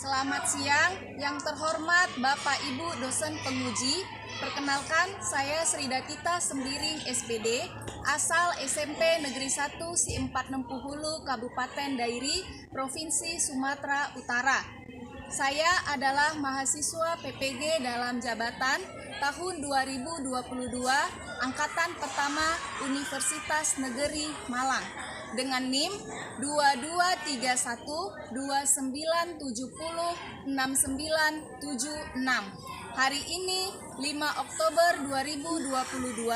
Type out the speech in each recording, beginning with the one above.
Selamat siang, yang terhormat Bapak Ibu dosen penguji. Perkenalkan, saya Sridatita Sembiring SPD, asal SMP Negeri 1 Si4 Hulu, Kabupaten Dairi, Provinsi Sumatera Utara. Saya adalah mahasiswa PPG dalam jabatan tahun 2022, angkatan pertama Universitas Negeri Malang, dengan NIM 223129706976. Hari ini 5 Oktober 2022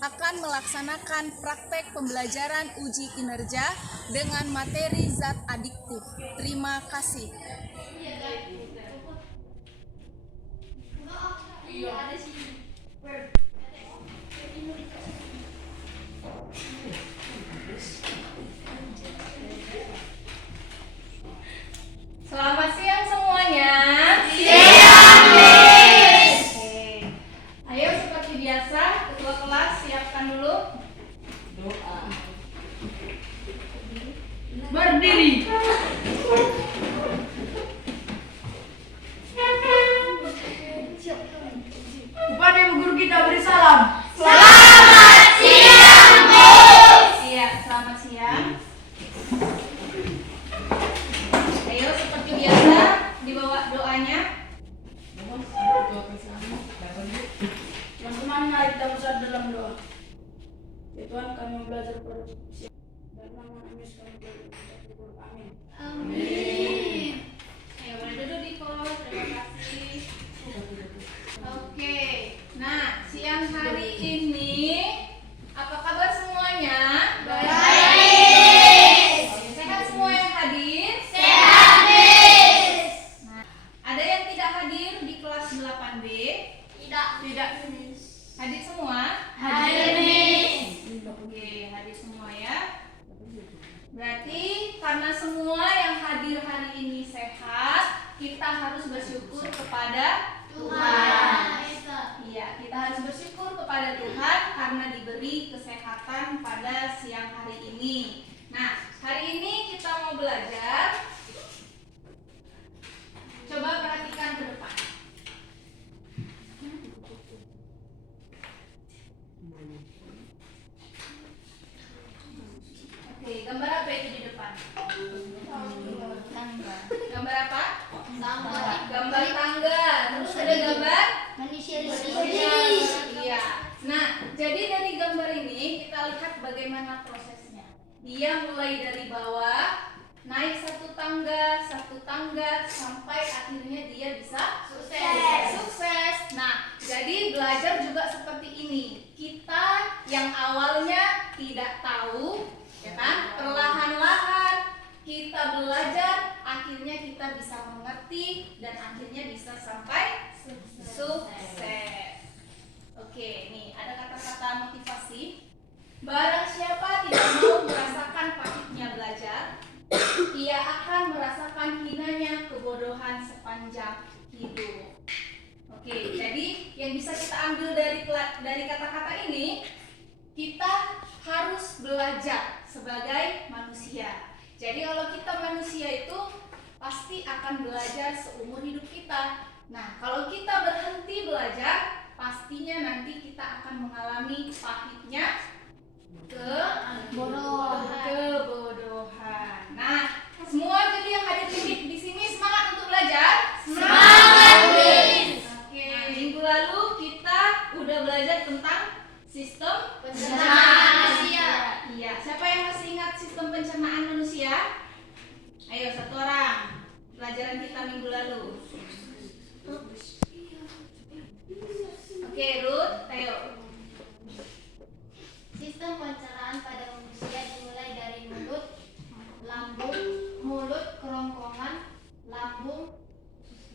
akan melaksanakan praktek pembelajaran uji kinerja dengan materi zat adiktif. Terima kasih. Selamat siang semuanya. Siang, Miss. Oke. Ayo seperti biasa, ketua kelas siapkan dulu doa. Berdiri. Kepada ibu guru kita beri salam. Selamat siang, Miss. Iya, selamat siang. Ayo seperti biasa dibawa doanya. Teman-teman, mari kita bersatu dalam doa. Ya Tuhan, kami belajar pada siang dan nama Yesus kami berdoa. Amin. Amin. Ayo boleh duduk di kos. Terima kasih. Oke. Nah, siang hari ini apa kabar semuanya? Baik. Sehat semua yang hadir? Sehat, Miss. Nah, ada yang tidak hadir di kelas 8B? Tidak, Miss. Hadir semua? Hadir, Miss. Oke, hadir semua ya. Berarti karena semua yang hadir hari ini sehat, kita harus bersyukur kepada Tuhan. Iya, kita harus bersyukur kepada Tuhan karena diberi kesehatan pada siang hari ini. Nah, hari ini kita mau belajar. Coba perhatikan ke depan. Oke, gambar apa itu di depan? Gambar apa? Gambar tangga. Terus ada gambar Manusia Iya. Nah, jadi dari gambar ini kita lihat bagaimana prosesnya. Dia mulai dari bawah, naik satu tangga sampai akhirnya dia bisa sukses. Nah, jadi belajar juga seperti ini. Kita yang awalnya tidak tahu, ya kan? Perlahan-lahan kita belajar, akhirnya kita bisa mengerti dan akhirnya bisa sampai sukses. Oke, nih ada kata-kata motivasi. Barang siapa tidak mau merasakan pahitnya belajar, ia akan merasakan hinanya kebodohan sepanjang hidup. Oke, jadi yang bisa kita ambil dari kata-kata ini, kita harus belajar sebagai manusia. Jadi kalau kita manusia itu pasti akan belajar seumur hidup kita. Nah, kalau kita berhenti belajar, pastinya nanti kita akan mengalami pahitnya kebodohan. Nah, semua jadi yang hadir di sini semangat untuk belajar? Semangat, Miss. Oke, minggu lalu kita udah belajar tentang sistem Pencernaan manusia. Iya, siapa yang masih ingat sistem pencernaan manusia? Ayo satu orang. Pelajaran kita minggu lalu. Oke, Ruth, ayo. Sistem pencernaan pada manusia dimulai dari mulut, lambung, mulut, kerongkongan, lambung,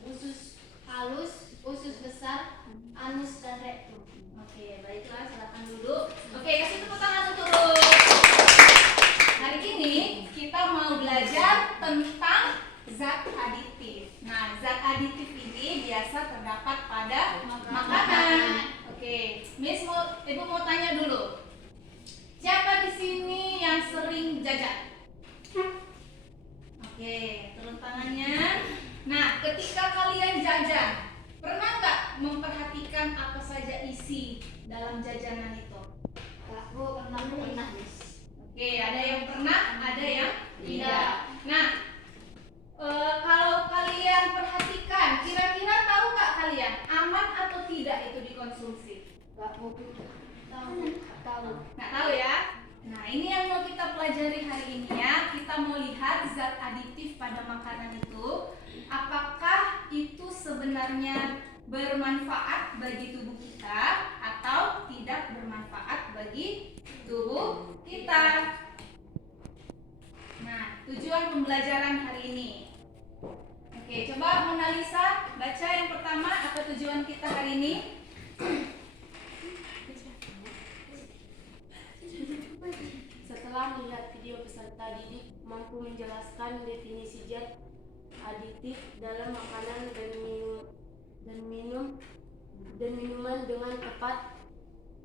usus halus, usus besar, anus dan rektum. Oke, baiklah, silakan duduk. Oke, kasih tepuk tangan untuk Ruth. Hari ini kita mau belajar tentang zat aditif. Nah, zat aditif ini biasa terdapat pada makanan. Oke, Miss Ibu mau tanya dulu. Siapa di sini yang sering jajan? Oke, turun tangannya. Nah, pada makanan itu, apakah itu sebenarnya bermanfaat bagi tubuh kita atau tidak bermanfaat bagi tubuh kita. Nah, tujuan pembelajaran hari ini. Oke, coba Mona Lisa baca yang pertama, apa tujuan kita hari ini? Setelah melihat video peserta didik mampu menjelaskan definisi zat aditif dalam makanan dan minuman dengan tepat.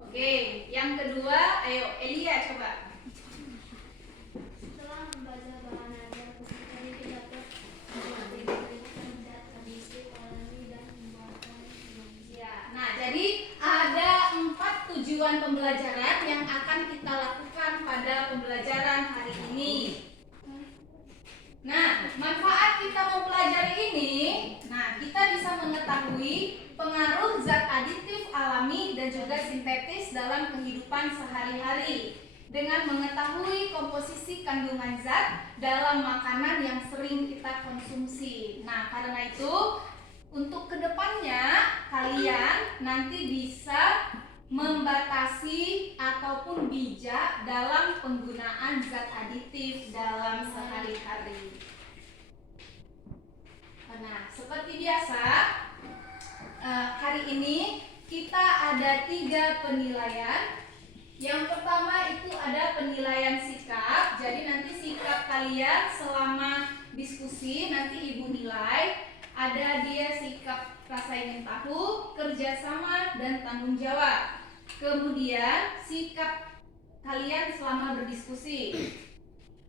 Oke, yang kedua, ayo Elia coba. Setelah membaca bahan ajar, peserta didik dapat mengkategorikan zat aditif alami dan buatan manusia. Ya, nah jadi ada 4 tujuan pembelajaran yang akan kita lakukan pada pembelajaran hari ini. Nah, manfaat kita mempelajari ini, nah kita bisa mengetahui pengaruh zat aditif alami dan juga sintetis dalam kehidupan sehari-hari dengan mengetahui komposisi kandungan zat dalam makanan yang sering kita konsumsi. Nah, karena itu untuk kedepannya kalian nanti bisa membatasi ataupun bijak dalam penggunaan zat aditif dalam sehari-hari. Nah, seperti biasa, hari ini kita ada 3 penilaian. Yang pertama itu ada penilaian sikap. Jadi nanti sikap kalian selama diskusi nanti ibu nilai. Ada dia sikap rasa ingin tahu, kerjasama, dan tanggung jawab. Kemudian sikap kalian selama berdiskusi.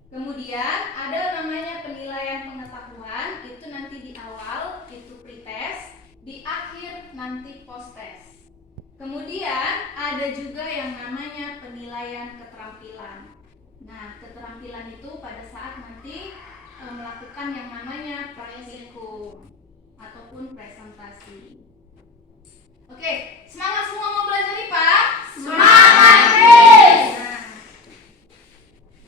Kemudian ada namanya penilaian pengetahuan, itu nanti di awal itu pretest, di akhir nanti posttest. Kemudian ada juga yang namanya penilaian keterampilan. Nah, keterampilan itu pada saat nanti melakukan yang namanya praktikum ataupun presentasi. Oke, semangat semua mau belajar IPA? Semangat, Miss! Nah,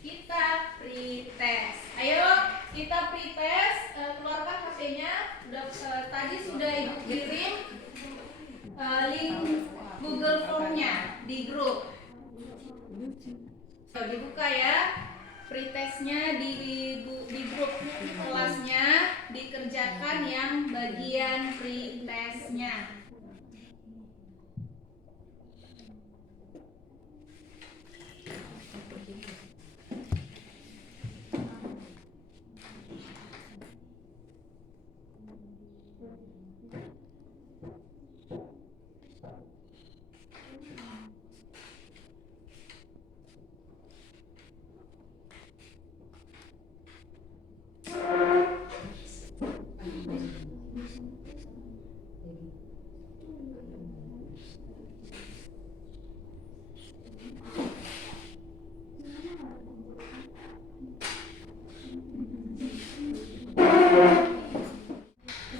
kita pretest. Ayo, kita pretest. Keluarkan HP-nya. Tadi sudah ibu kirim link Google Form-nya di grup. Dibuka ya. Pretestnya di grup kelasnya dikerjakan yang bagian pretestnya.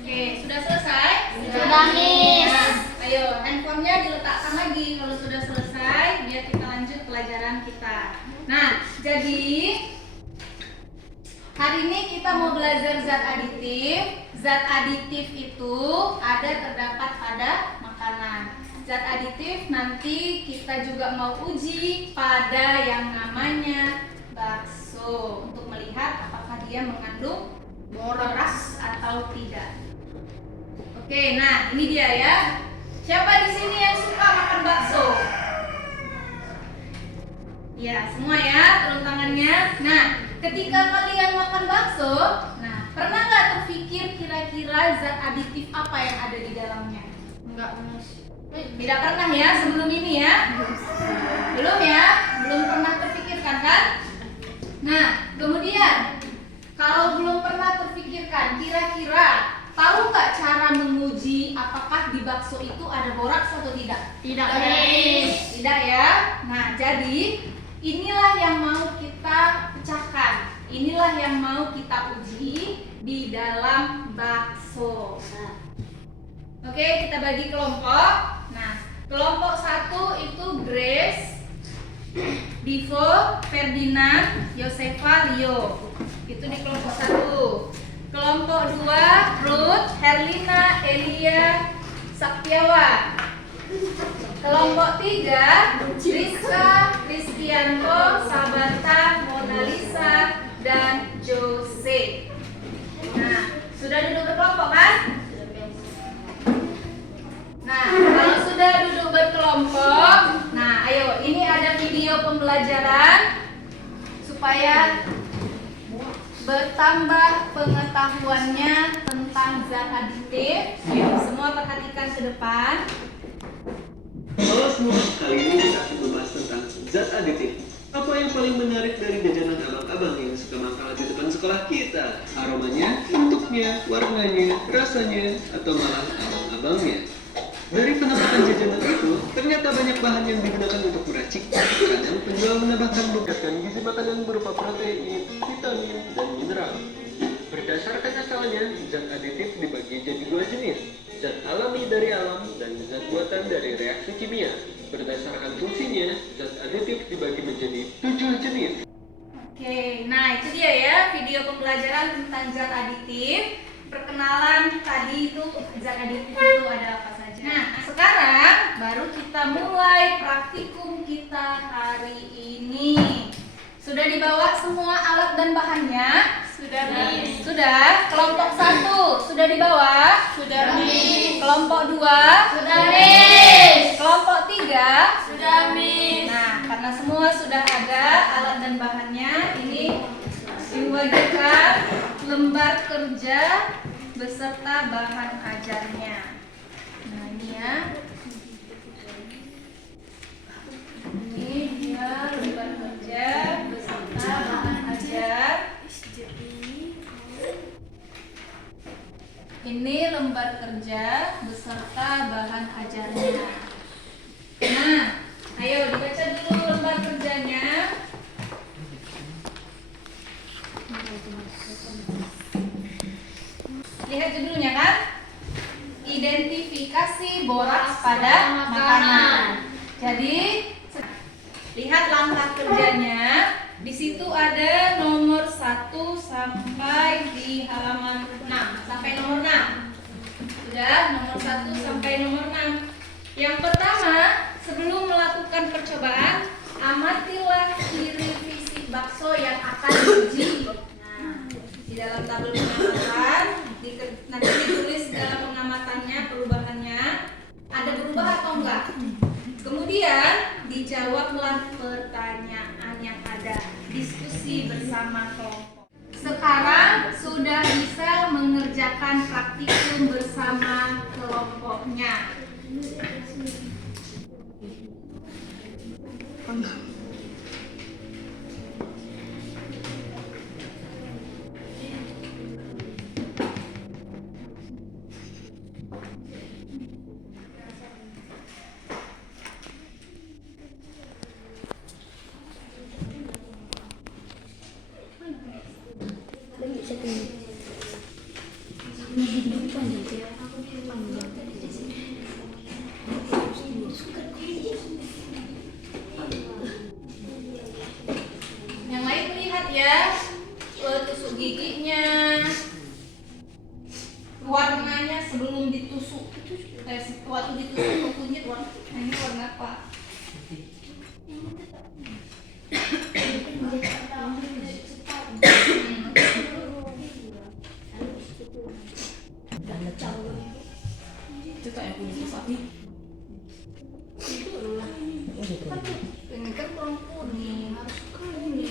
Oke, sudah selesai? Sudah, Miss. Nah, ayo handphonenya diletakkan lagi kalau sudah selesai biar kita lanjut pelajaran kita. Nah, jadi hari ini kita mau belajar zat aditif. Zat aditif itu terdapat pada makanan. Zat aditif nanti kita juga mau uji pada yang namanya bakso untuk melihat apakah dia mengandung borax atau tidak. Oke, nah ini dia ya. Siapa di sini yang suka makan bakso? Ya, semua ya, turun tangannya. Nah, ketika kalian makan bakso, nah pernah nggak terpikir kira-kira zat aditif apa yang ada di dalamnya? Enggak, Miss. Tidak pernah ya sebelum ini ya? Belum ya? Belum pernah terpikirkan kan? Nah, kemudian kalau belum pernah terpikirkan, kira-kira tahu nggak cara menguji apakah di bakso itu ada boraks atau tidak? Tidak, Miss. Tidak ya? Nah, jadi inilah yang mau kita pecahkan. Inilah yang mau kita uji di dalam bakso. Oke, kita bagi kelompok. Nah, kelompok 1 itu Grace, Divo, Ferdinand, Yosefa, Leo. Itu di kelompok 1. Kelompok 2, Ruth, Herlina, Elia, Saktiawan. Kelompok 3, Rizka, Kristianto, Sabata, Mona Lisa, dan Jose. Nah, sudah duduk berkelompok kan? Nah, kalau sudah duduk berkelompok, nah ayo, ini ada video pembelajaran supaya bertambah pengetahuannya tentang zat aditif. Ayo, semua perhatikan ke depan. Halo semua, kali ini kita akan membahas tentang zat aditif. Apa yang paling menarik dari jajanan abang-abang yang suka mangkal di depan sekolah kita? Aromanya, bentuknya, warnanya, rasanya, atau malah abang-abangnya? Dari penampakan jajanan itu, ternyata banyak bahan yang digunakan untuk meracik. Kadang penjual menambahkan gizi makanan berupa protein, vitamin, dan mineral. Berdasarkan asalnya, zat aditif dibagi jadi 2 jenis. Zat alami dari alam dan zat buatan dari reaksi kimia. Berdasarkan fungsinya, zat aditif dibagi menjadi 7 jenis. Oke, nah itu dia ya video pembelajaran tentang zat aditif. Perkenalan tadi itu zat aditif itu ada apa saja. Nah, sekarang baru kita mulai praktikum kita hari ini. Sudah dibawa semua alat dan bahannya? Sudah, Miss. Sudah. Kelompok 1 sudah dibawa? Sudah, Miss. Kelompok 2? Sudah, Miss. Kelompok 3? Sudah, Miss. Nah, karena semua sudah ada alat dan bahannya, ini diwajibkan lembar kerja beserta bahan ajarnya. Nah, ini ya. Ini dia lembar kerja beserta bahan ajar. Ini lembar kerja beserta bahan ajarnya. Nah, ayo dibaca dulu lembar kerjanya. Lihat judulnya kan? Identifikasi boraks pada makanan. Jadi, lihat langkah kerjanya. Di situ ada nomor 1 sampai di halaman 6, sampai nomor 6. Sudah, nomor 1 sampai nomor 6. Yang pertama, sebelum melakukan percobaan, amatilah ciri fisik bakso yang akan diuji. Nah, di dalam tabel pengamatan, nanti ditulis dalam pengamatannya perubahannya, ada berubah atau enggak. Kemudian dijawablah pertanyaan yang ada, diskusi bersama kelompok. Sekarang sudah bisa mengerjakan praktikum bersama kelompoknya. Yang lain melihat ya, tusuk giginya, warnanya sebelum ditusuk, waktu ditusuk ke kunyit, nah ini warna apa? Ini kan kurang kuning, harus kuning.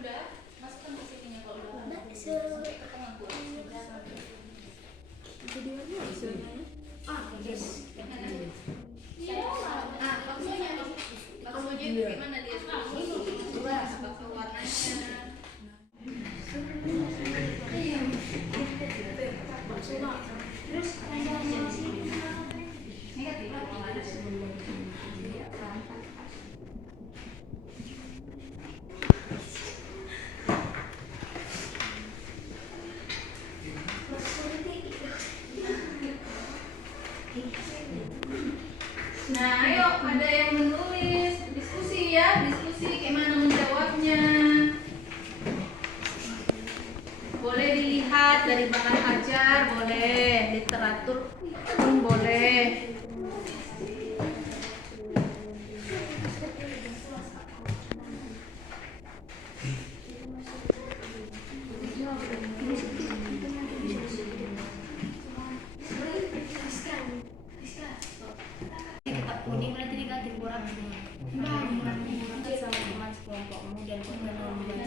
Udah, masukkan ke sininya kalau udah. Ke tengah gua. Baksonya itu gimana dia? Bakso warnanya. Terus transformasi Negatif. Nah, ayo ada yang menulis, diskusi ya, diskusi gimana menjawabnya. Boleh dilihat dari bahan ajar, boleh literatur pun boleh. kitab kuning berarti negatif borak semua. Sama teman sekelompokmu dan perkenalan membaca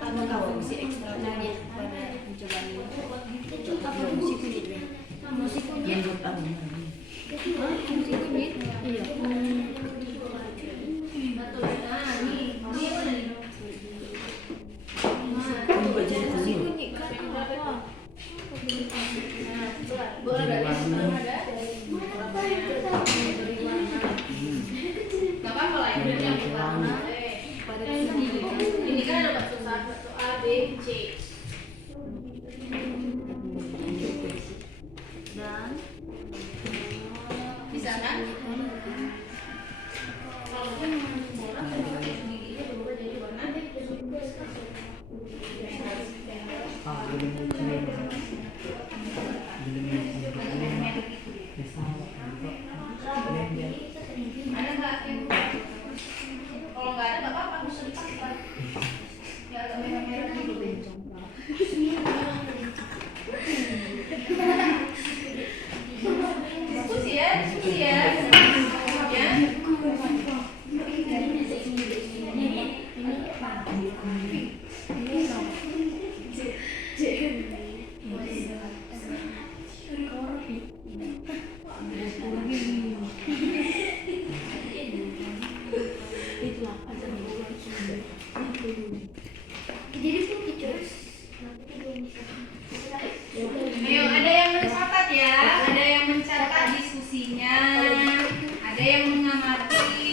apakah fungsi ekstra kunyit pada pencobaan ini? Apa fungsi kunyitnya? Fungsi kunyit? Fungsi kunyit? Iya. Betul. Nah, ini apa nih? Fungsi kunyit kan apa? Boleh dari ada. Gak apa-apa lah ini yang warna. Ini kan ada batu A, B, C. Dan bisa kan? Walaupun bola giginya berubah jadi warna ada nggak yang kalau nggak ada nggak apa-apa bisa dipakai ya agak merah-merah gitu bencong diskusi ya ya Ayo, ada yang mencatat ya, ada yang mencatat diskusinya, ada yang mengamati,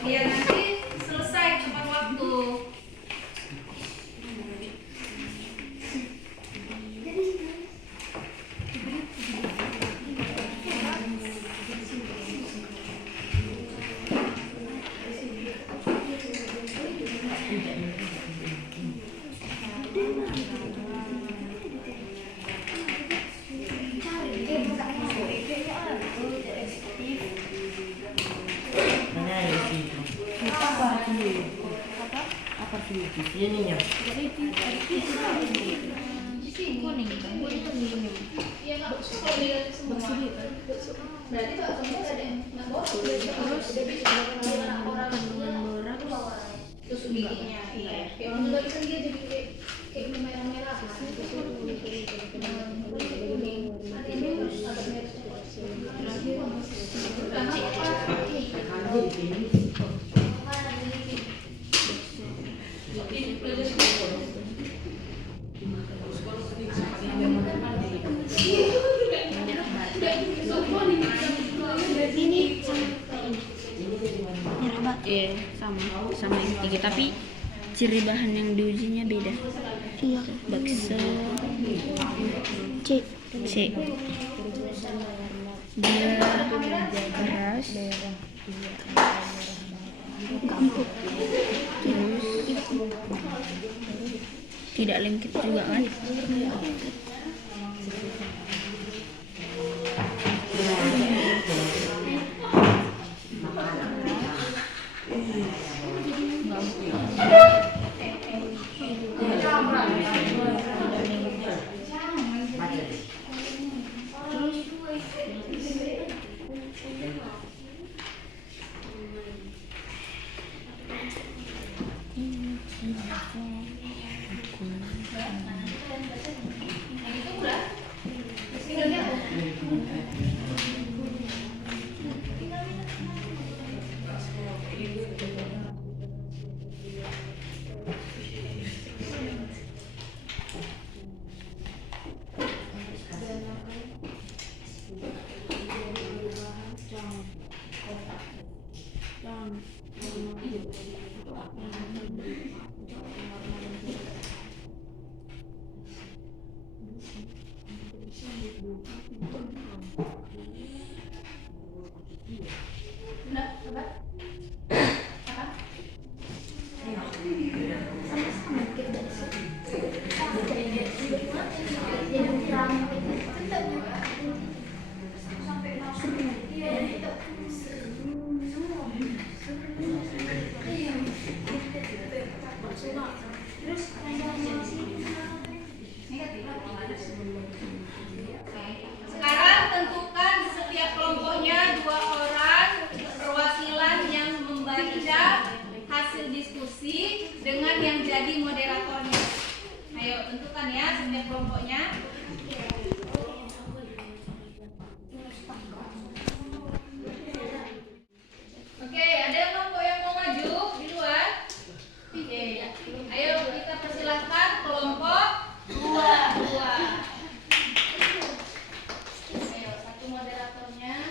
biar nanti selesai tepat waktu. Ininya. Iya nggak usah kalau dilihat semua. Berarti kalau semua ada yang nggak boleh. Terus giginya, iya. Ya orang tua kan dia jadi kayak merah-merah. Kuning. Ini agak merah. Iya, sama yang tiga, tapi ciri bahan yang diujinya beda. Iya. Bakso C. Dia keras. Terus tidak lengket juga kan? masukkan ya setiap kelompoknya. Oke, ada kelompok yang mau maju di luar? Oke, ayo kita persilahkan kelompok dua. Ayo, satu moderatornya.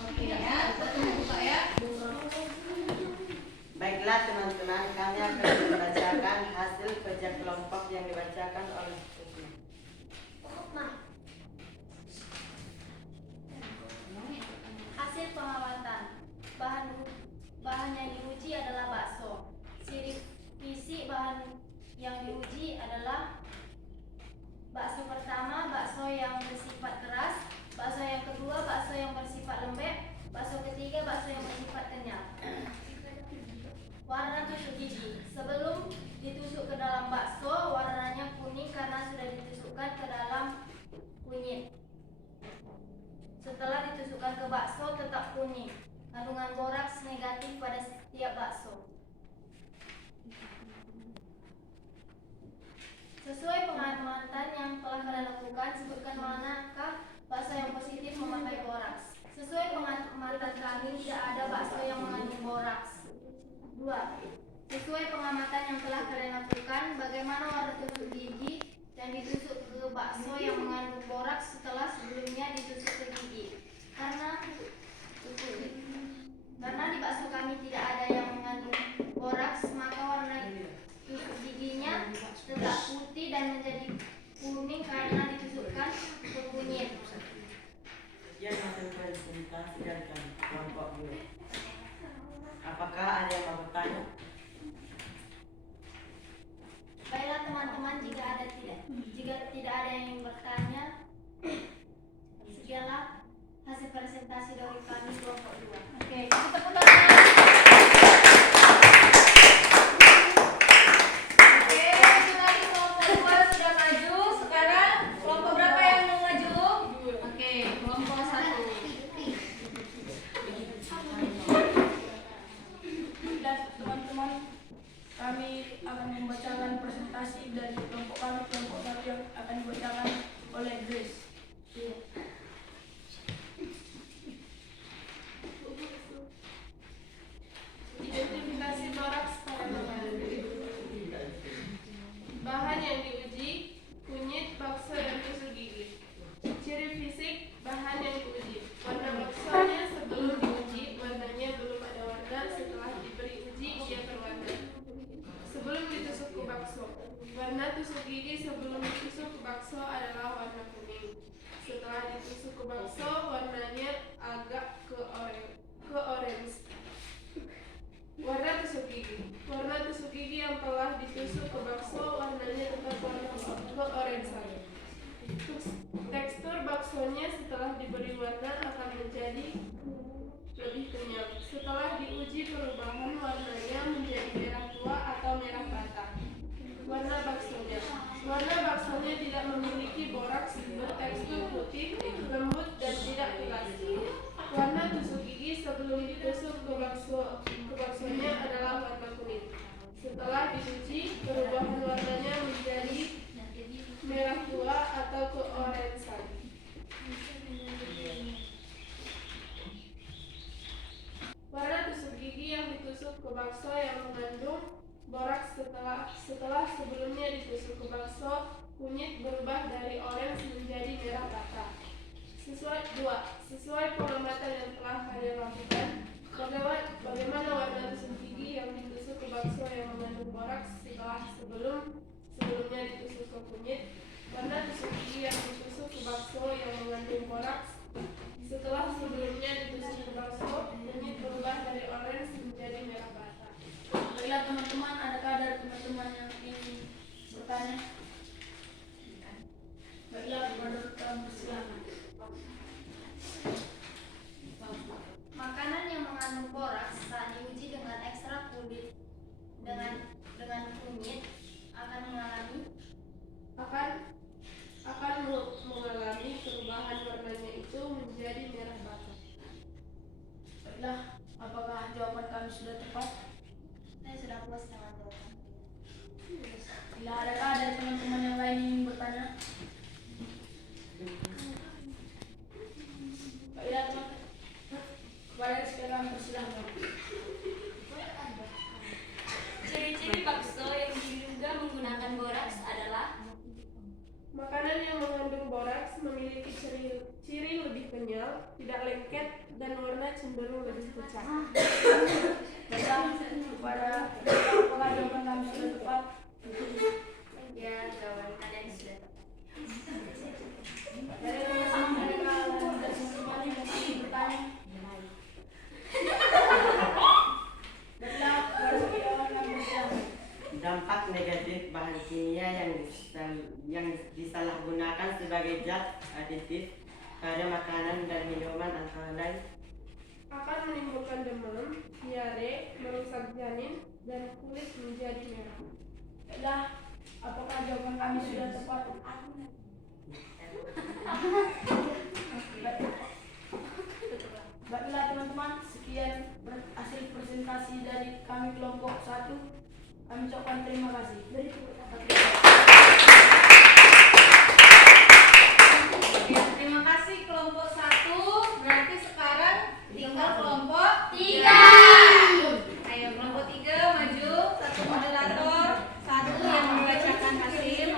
Oke ya, satu buka ya. Baiklah teman-teman, kami akan membacakan hasil kerja kelompok yang dibacakan oleh Susi. Hasil pengamatan. Bahan yang diuji adalah bakso. Ciri fisik bahan yang diuji adalah bakso pertama, bakso yang bersifat keras. Bakso yang kedua, bakso yang bersifat lembek. Bakso ketiga, bakso yang bersifat kenyal. Warna tusuk gigi. Sebelum ditusuk ke dalam bakso, warnanya kuning karena sudah ditusukkan ke dalam kunyit. Setelah ditusukkan ke bakso, tetap kuning. Kandungan boraks negatif pada setiap bakso. Sesuai pengamatan yang telah kalian lakukan, sebutkan manakah bakso yang positif memakai boraks. Sesuai pengamatan kami, tidak ada bakso yang mengandung boraks. 2. Sesuai pengamatan yang telah kalian lakukan, bagaimana warna tusuk gigi yang ditusuk ke bakso yang mengandung boraks setelah sebelumnya ditusuk ke gigi? Karena di bakso kami tidak ada yang mengandung boraks, maka warna tusuk giginya tetap putih dan menjadi kuning karena ditusukkan ke kunyit. Sekian hasil presentasi dari kelompok 2. Apakah ada yang mau bertanya? Baiklah teman-teman, jika tidak ada yang ingin bertanya, sekianlah hasil presentasi dari kami kelompok 2. Oke, kita tepuk tangan. Oke, itu tadi kelompok 2 sudah maju. Sekarang kelompok berapa yang mau maju? Oke, kelompok 1. Dan teman-teman, kami akan membacakan presentasi dari kelompok kami, kelompok 1 yang akan dibacakan oleh Grace. Identifikasi boraks pada bahan. Bahan yang diuji, kunyit, bakso, dan tusuk gigi. Ciri fisik bahan yang diuji. Warna baksonya sebelum diuji, warnanya belum ada warna. Setelah diberi uji, ia berwarna. Sebelum ditusuk ke bakso, warna tusuk gigi sebelum ditusuk ke bakso adalah warna kuning. Setelah ditusuk ke bakso, warnanya agak ke orange. Warna tusuk gigi. Warna tusuk gigi yang telah ditusuk ke bakso warnanya tetap warna keoransan. Tekstur baksonya setelah diberi warna akan menjadi lebih kenyal. Setelah diuji perubahan warnanya menjadi merah tua atau merah bata. Warna baksonya. Warna baksonya tidak memiliki boraks, bertekstur putih, lembut dan tidak keras. Warna tusuk gigi sebelum ditusuk ke baksonya adalah warna kuning. Setelah diuji, perubahan warnanya menjadi merah tua atau keoransan. Warna tusuk gigi yang ditusuk ke bakso yang mengandung boraks setelah sebelumnya ditusuk ke bakso, kunyit berubah dari orange menjadi merah bata. Sesuai pengamatan yang telah kalian lakukan, bagaimana warna tusuk gigi yang ditusuk ke bakso yang mengandung boraks setelah sebelumnya ditusuk ke kunyit? Warna tusuk gigi yang ditusuk ke bakso yang mengandung boraks setelah sebelumnya ditusuk ke bakso, kunyit berubah dari orange menjadi merah bata. Baiklah teman-teman, adakah dari teman-teman yang ingin bertanya? Baiklah, menurut kami silakan. Makanan yang mengandung boraks saat diuji dengan ekstrak kulit dengan kunyit akan mengalami perubahan warnanya itu menjadi merah bata. Baiklah, apakah jawaban kami sudah tepat? cenderung lebih pucat. Baiklah, apakah jawaban kami sudah tepat? Ya, jawaban kalian sudah tepat. Dari teman-teman mereka dan teman-teman yang masih bertanya. Baiklah, garis jawaban kami bersama. Dampak negatif bahan kimia yang disalahgunakan sebagai zat aditif pada makanan dan minuman antara lain Akan menimbulkan demam, diare, merusak janin, dan kulit menjadi merah. Baiklah, apakah jawaban kami sudah tepat? Baiklah teman-teman, sekian hasil presentasi dari kami kelompok 1. Kami ucapkan terima kasih. Ya, terima kasih kelompok 1. Berarti sekarang tinggal kelompok 3. Ayo kelompok 3 maju, satu moderator, satu yang membacakan hasil.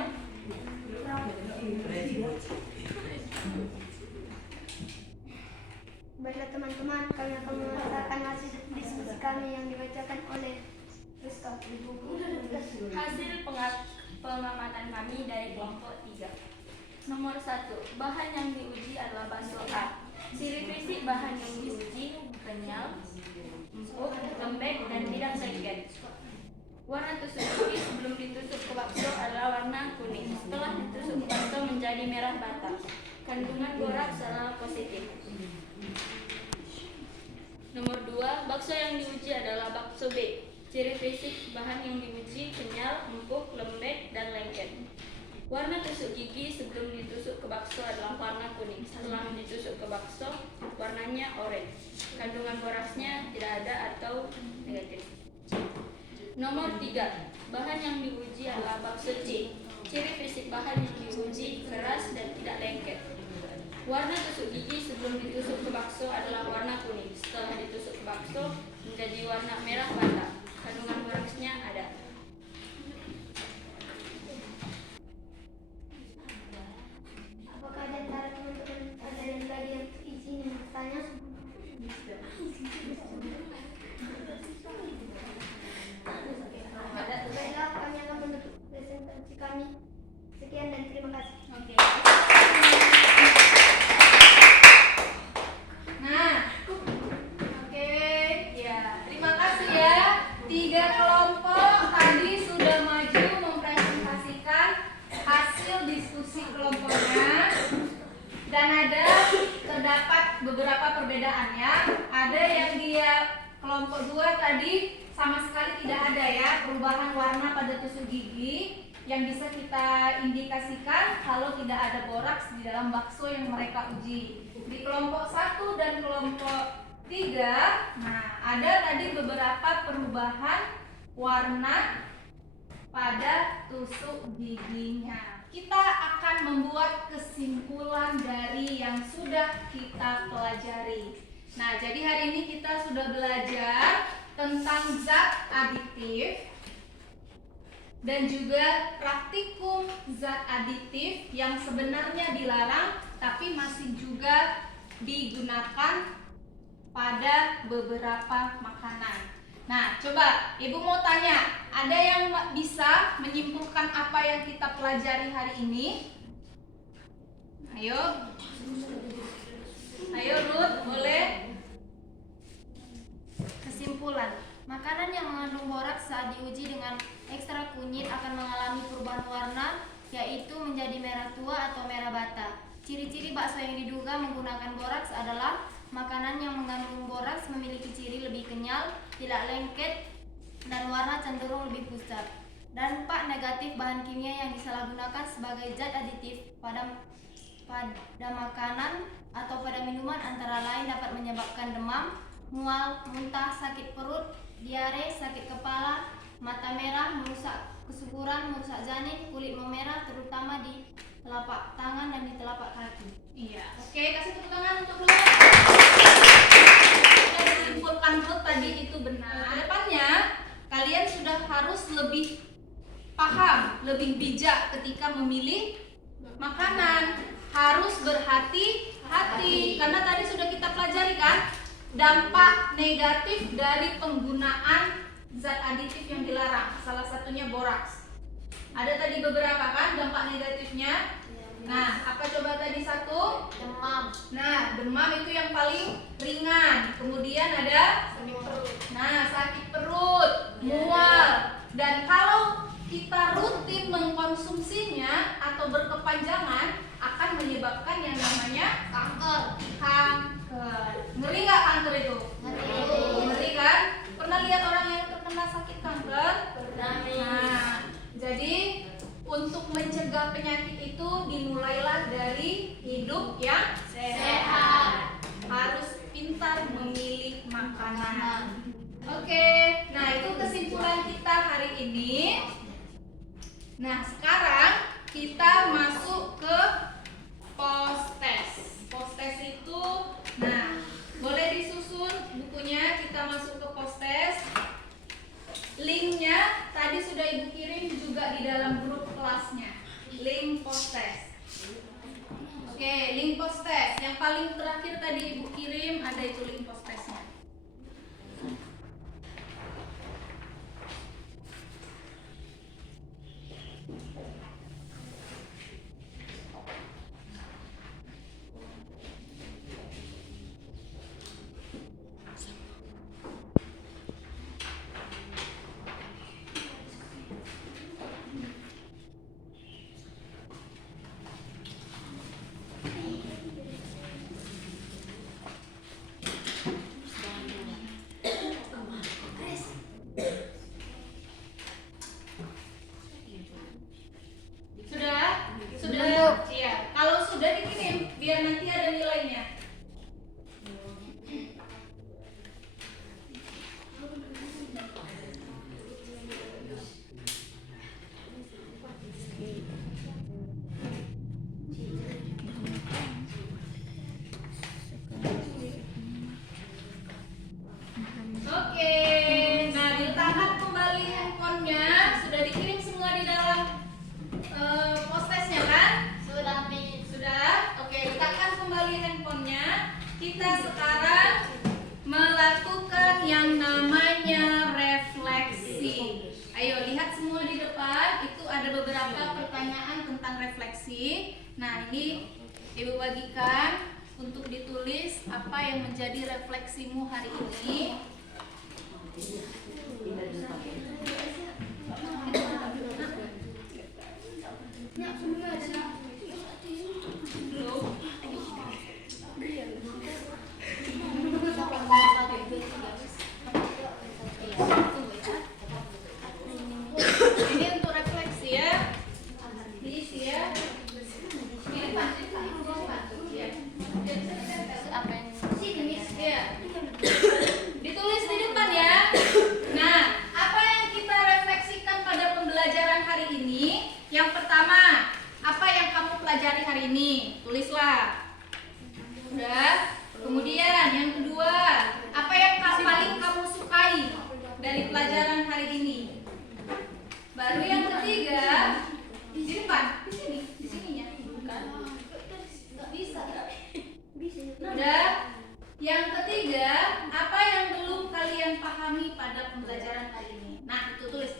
Baiklah teman-teman, kami akan mengatakan hasil diskusi kami yang dibacakan oleh Rizka. Hasil pengamatan kami dari kelompok 3. Nomor 1, bahan yang diuji adalah bakso A. Ciri fisik bahan yang diuji kenyal, empuk, lembek, dan tidak lengket. Warna tusuk gigi sebelum ditusuk ke bakso adalah warna kuning. Setelah ditusuk ke bakso menjadi merah bata. Kandungan boraks adalah positif. Nomor 2, bakso yang diuji adalah bakso B. Ciri fisik bahan yang diuji kenyal, empuk, lembek, dan lengket. Warna tusuk gigi sebelum ditusuk ke bakso adalah warna kuning. Setelah ditusuk ke bakso, warnanya oranye. Kandungan boraksnya tidak ada atau negatif. Nomor 3, bahan yang diuji adalah bakso C. Ciri fisik bahan yang diuji keras dan tidak lengket. Warna tusuk gigi sebelum ditusuk ke bakso adalah warna kuning. Setelah ditusuk ke bakso menjadi warna merah bata. Kandungan boraksnya ada. Apakah di antara teman-teman ada yang lagi yang izin bertanya? Baiklah, kami akan menutup presentasi kami. Sekian dan terima kasih. Oke. Nah, oke, ya terima kasih ya. 3 kelompok tadi sudah maju mempresentasikan hasil diskusi kelompoknya, dan terdapat beberapa perbedaannya. Ada yang dia kelompok 2 tadi sama sekali tidak ada ya perubahan warna pada tusuk gigi yang bisa kita indikasikan kalau tidak ada boraks di dalam bakso yang mereka uji. Di kelompok 1 dan kelompok 3, nah ada tadi beberapa perubahan warna pada tusuk giginya. Kita akan membuat kesimpulan dari yang sudah kita pelajari. Nah, jadi hari ini kita sudah belajar tentang zat aditif dan juga praktikum zat aditif yang sebenarnya dilarang tapi masih juga digunakan pada beberapa makanan. Nah, coba Ibu mau tanya, ada yang bisa menyimpulkan apa yang kita pelajari hari ini? Ayo. Ayo Ruth, boleh? Kesimpulan, makanan yang mengandung boraks saat diuji dengan ekstrak kunyit akan mengalami perubahan warna, yaitu menjadi merah tua atau merah bata. Ciri-ciri bakso yang diduga menggunakan boraks adalah makanan yang mengandung boraks memiliki ciri lebih kenyal, tidak lengket, dan warna cenderung lebih pucat. Dampak negatif bahan kimia yang disalahgunakan sebagai zat aditif pada makanan atau pada minuman antara lain dapat menyebabkan demam, mual, muntah, sakit perut, diare, sakit kepala, mata merah, merusak kesuburan, merusak janin, kulit memerah terutama di telapak tangan dan di telapak kaki. Iya. Oke, kasih tepuk tangan untuk Ruth. Yang disimpulkan Ruth tadi itu benar. Kedepannya kalian sudah harus lebih paham, lebih bijak ketika memilih makanan. Harus berhati-hati karena tadi sudah kita pelajari kan, dampak negatif dari penggunaan zat aditif yang dilarang. Salah satunya boraks. Ada tadi beberapa kan dampak negatifnya. Nah, apa coba tadi satu? Demam. Nah, demam itu yang paling ringan. Kemudian ada sakit perut, mual. Dan kalau kita rutin mengkonsumsinya atau berkepanjangan akan menyebabkan yang namanya kanker. Ngeri nggak kanker itu? Ngeri kan? Pernah lihat orang yang terkena sakit kanker? Nah, jadi untuk mencegah penyakit itu dimulailah dari hidup yang sehat. Harus pintar memilih makanan. Oke, nah itu kesimpulan kita hari ini. Nah, sekarang kita masuk ke post-test. Post-test itu, nah, boleh disusun bukunya, kita masuk ke post-test. Linknya tadi sudah Ibu kirim juga di dalam grup kelasnya. Link post-test. Oke, link post-test. Yang paling terakhir tadi Ibu kirim ada itu link post-testnya. Sudah? Iya. Kalau sudah dikirim biar nanti ada nilainya. Oke. Nah, diletakkan kembali handphonenya. Sudah dikirim semua di dalam post-testnya kan? Sudah. Oke, letakkan kembali handphonenya. Kita sekarang melakukan yang namanya refleksi. Ayo lihat semua di depan. Itu ada beberapa pertanyaan tentang refleksi. Nah, ini Ibu bagikan untuk ditulis apa yang menjadi refleksimu hari ini. Ini untuk refleksi ya. Diisi ya. Ditulis di depan ya. Nah, apa yang kita refleksikan pada pembelajaran hari ini? Yang pertama, apa yang kamu pelajari hari ini? Tulislah. Udah. Kemudian yang kedua, apa yang paling kamu sukai dari pelajaran hari ini? Baru yang ketiga, di depan, di sininya, bukan? Nggak bisa. Udah. Yang ketiga, apa yang belum kalian pahami pada pembelajaran hari ini? Nah, itu tulis.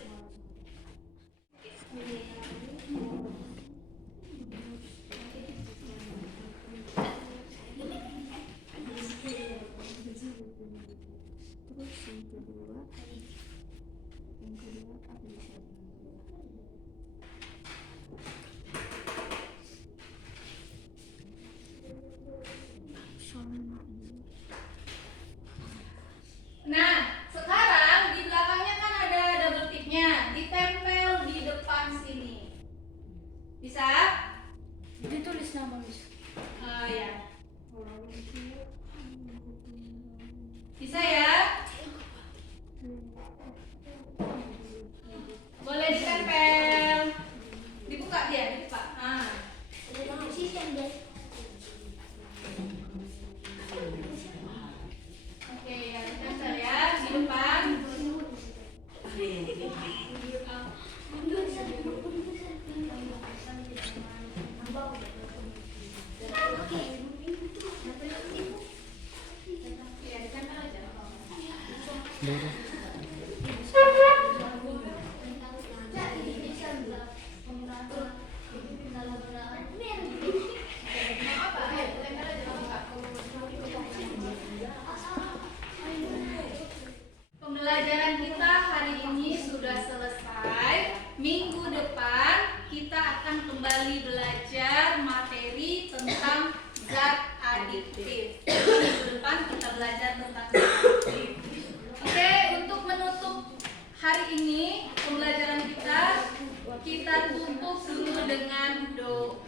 Nah, sekarang di belakangnya kan ada double tipnya, ditempel di depan sini. Bisa? Ditulis nama Miss. Ya. Bisa ya? Boleh ini pembelajaran kita tutup dulu dengan doa.